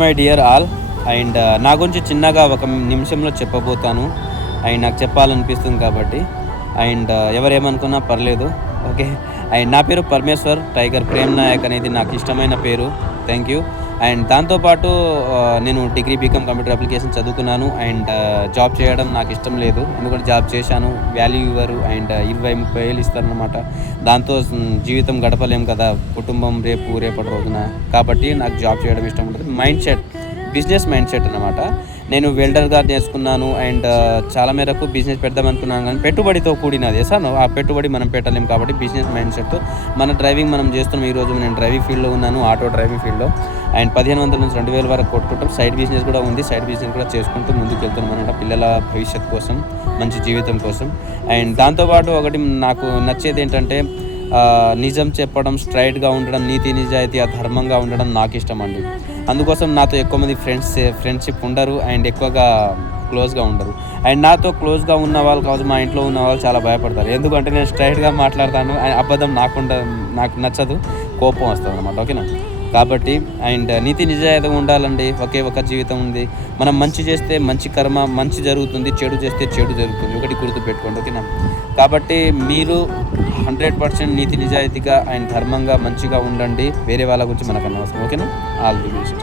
My dear all and నా గురించి చిన్నగా ఒక నిమిషంలో చెప్పబోతాను అండ్ నాకు చెప్పాలనిపిస్తుంది కాబట్టి అండ్ ఎవరేమనుకున్నా పర్లేదు ఓకే. అండ్ నా పేరు పరమేశ్వర్ టైగర్ ప్రేమ్ నాయక్ అనేది నాకు ఇష్టమైన పేరు. Thank you. అండ్ దాంతోపాటు నేను డిగ్రీ బీకామ్ కంప్యూటర్ అప్లికేషన్ చదువుకున్నాను అండ్ జాబ్ చేయడం నాకు ఇష్టం లేదు. ఎందుకంటే జాబ్ చేశాను, వాల్యూ ఇవ్వరు అండ్ 20-30 వేలు ఇస్తారనమాట. దాంతో జీవితం గడపలేం కదా కుటుంబం రేపటి రోజున. కాబట్టి నాకు జాబ్ చేయడం ఇష్టం ఉంటుంది. Mind set, business mind set అనమాట. నేను వెల్డర్గా నేర్చుకున్నాను అండ్ చాలా మేరకు బిజినెస్ పెడదాం అనుకున్నాను, కానీ పెట్టుబడితో కూడినది సార్. ఆ పెట్టుబడి మనం పెట్టలేము కాబట్టి బిజినెస్ మైండ్ సెట్తో మన డ్రైవింగ్ మనం చేస్తున్నాం. ఈరోజు నేను డ్రైవింగ్ ఫీల్డ్లో ఉన్నాను, ఆటో డ్రైవింగ్ ఫీల్డ్లో. అండ్ 1500 నుంచి 2000 వరకు కొట్టుకుంటాం. సైడ్ బిజినెస్ కూడా ఉంది, సైడ్ బిజినెస్ కూడా చేసుకుంటూ ముందుకు వెళ్తున్నాం అనమాట, పిల్లల భవిష్యత్తు కోసం, మంచి జీవితం కోసం. అండ్ దాంతోపాటు ఒకటి నాకు నచ్చేది ఏంటంటే నిజం చెప్పడం, స్ట్రైట్గా ఉండడం, నీతి నిజాయితీ ధర్మంగా ఉండడం నాకు ఇష్టం అండి. అందుకోసం నాతో ఎక్కువ మంది ఫ్రెండ్షిప్ ఉండరు అండ్ ఎక్కువగా క్లోజ్గా ఉండరు. అండ్ నాతో క్లోజ్గా ఉన్న వాళ్ళు కావచ్చు, మా ఇంట్లో ఉన్న వాళ్ళు చాలా భయపడతారు. ఎందుకంటే నేను స్ట్రైట్గా మాట్లాడతాను, అబద్ధం నాకు నచ్చదు, కోపం వస్తుంది అనమాట. ఓకేనా? కాబట్టి అండ్ నీతి నిజాయితీగా ఉండాలండి. ఒకే ఒక జీవితం ఉంది. మనం మంచి చేస్తే మంచి కర్మ, మంచి జరుగుతుంది, చెడు చేస్తే చెడు జరుగుతుంది. ఒకటి గుర్తుపెట్టుకోండి. ఓకేనా? కాబట్టి మీరు 100% నీతి నిజాయితీగా అండ్ ధర్మంగా మంచిగా ఉండండి. వేరే వాళ్ళ గురించి మనకు అనవసరం. ఓకేనా? All the best.